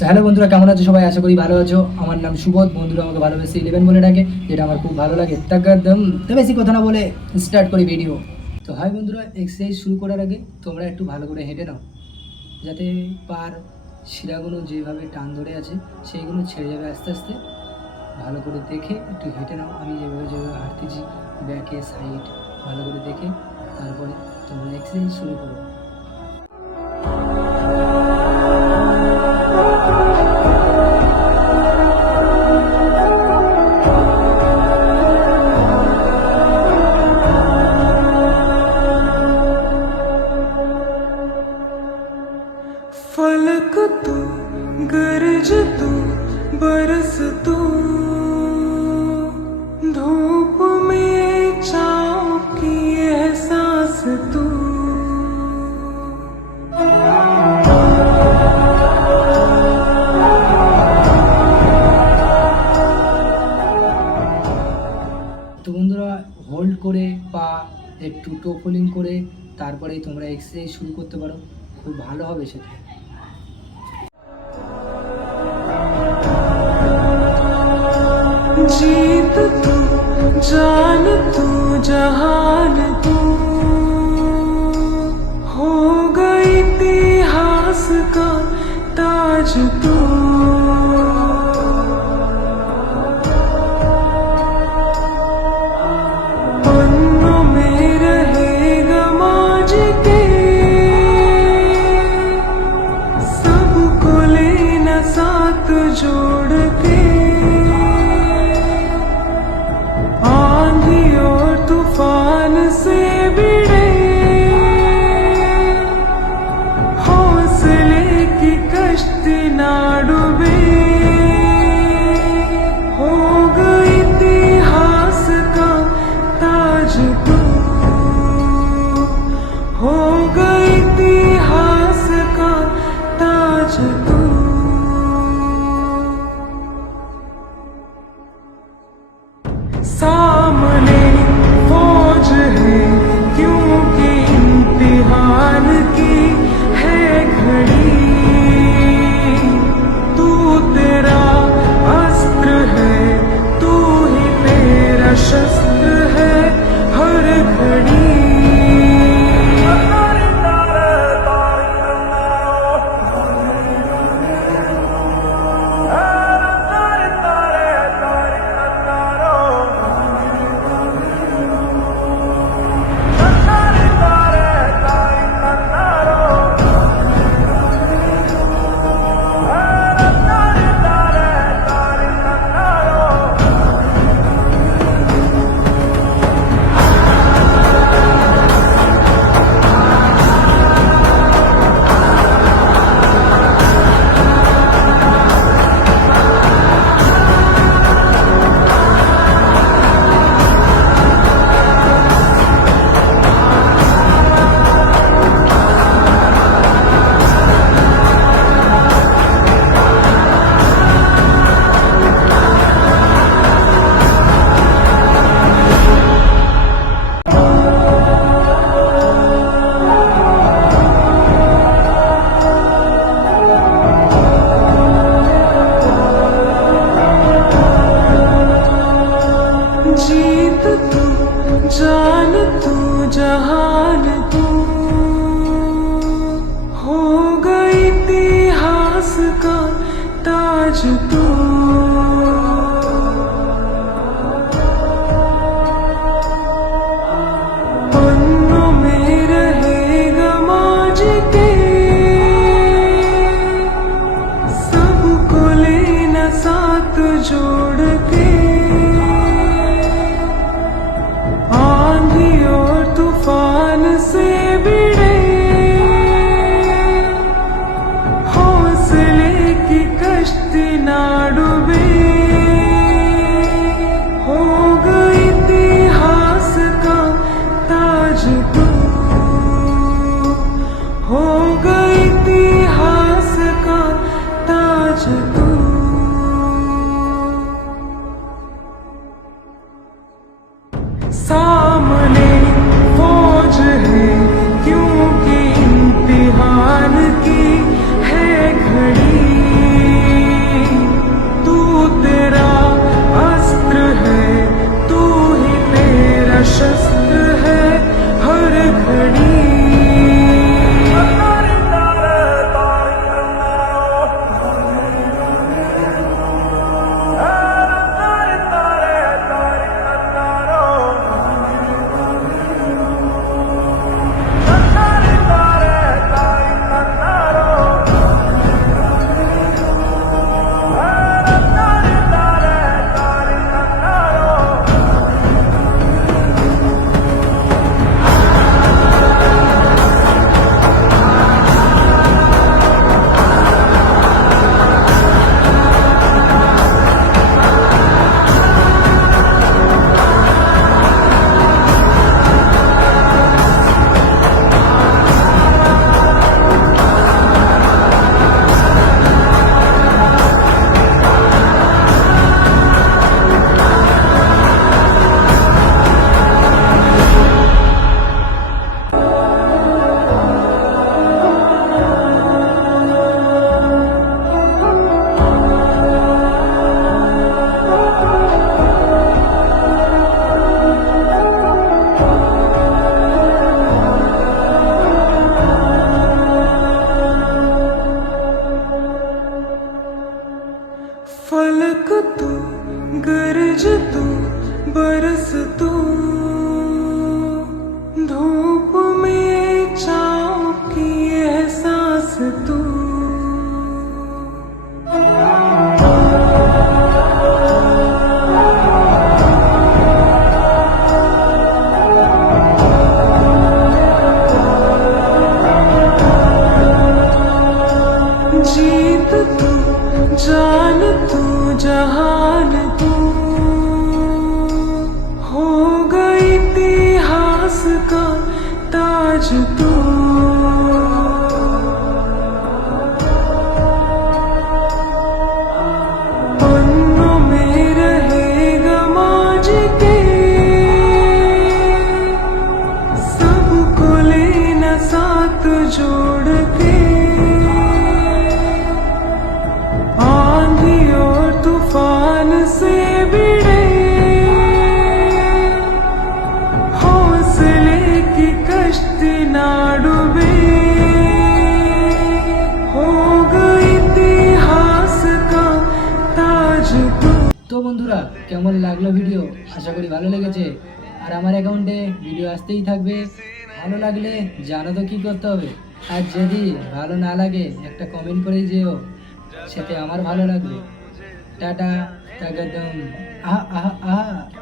Hello বন্ধুরা, কেমন আছো সবাই? আশা করি ভালো আছো। আমার নাম সুবোধ, বন্ধুরা আমাকে ভালোবেসে 11 বলে ডাকে, যেটা আমার খুব ভালো লাগে। তো বেশি কথা না বলে স্টার্ট করি ভিডিও। তো হাই বন্ধুরা, এক্সারসাইজ শুরু করার আগে তোমরা একটু ভালো করে হেঁটে নাও, যাতে পার শিরাগুলো যেভাবে টান ধরে আছে সেইগুলো ছেড়ে যাবে আস্তে আস্তে। ভালো করে দেখে একটু হেঁটে নাও। আমি যেভাবে যেভাবে হাঁটতেছি, ব্যাকে সাইড ভালো করে দেখে তারপরে তোমরা এক্সারসাইজ শুরু করো। फलक तू, गरज तू, बरस तू, धूप में छाँव की एहसास तू। তো বন্ধুরা, হোল্ড করে পা একটু টো পুলিং করে তারপরেই তোমরা এক্সারসাইজ শুরু করতে পারো, খুব ভালো হবে সেটা। जीत तू, जान तू, जहान तू, हो गई इतिहास का ताज तू। पन्नों में रहेगा माज के, सबको लेना साथ जोड़ के। आंधी और तूफान से भिड़े हौसले की कश्ती ना डूबे, हो गई इतिहास का ताज तू, हो गई इतिहास का ताज तू। सामने फौज है क्योंकि इम्तिहान की है घड़ी, तू तेरा अस्त्र है, तू ही तेरा शस्त्र है हर घड़ी। जीत तू, जान तू, जहान तू, हो गई इतिहास का ताज तू। पन्नों में रहेगा माज के, सबको लेना साथ जोड़ के। आंधी और तूफान से भिड़े हौसले की कश्ती ना डूबे, हो गई इतिहास का ताज तू, हो गई इतिहास का ताज तू। सामने फौज है क्योंकि इम्तिहान की है घड़ी, फलक तू गरज तू बरस तू धूप में छाँव की एहसास तू जीत तू जान तू जहान तू हो गई इतिहास का ताज तू पन्नों में रहेगा माज के सबको लेना साथ जोड़ के आंधी और तूफान से भिड़े हौसले की कश्ती ना डूबे हो गई इतिहास का ताज तू। তো বন্ধুরা কেমন লাগলো ভিডিও? আশা করি ভালো লেগেছে। আর আমার অ্যাকাউন্টে ভিডিও আসতেই থাকবে। ভালো লাগলে জানো তো কি করতে হবে। আর যদি ভালো না লাগে একটা কমেন্ট করেই যেও, সেতে আমার ভালো লাগবে। টাটা টাকাদম আহা আহা আহা।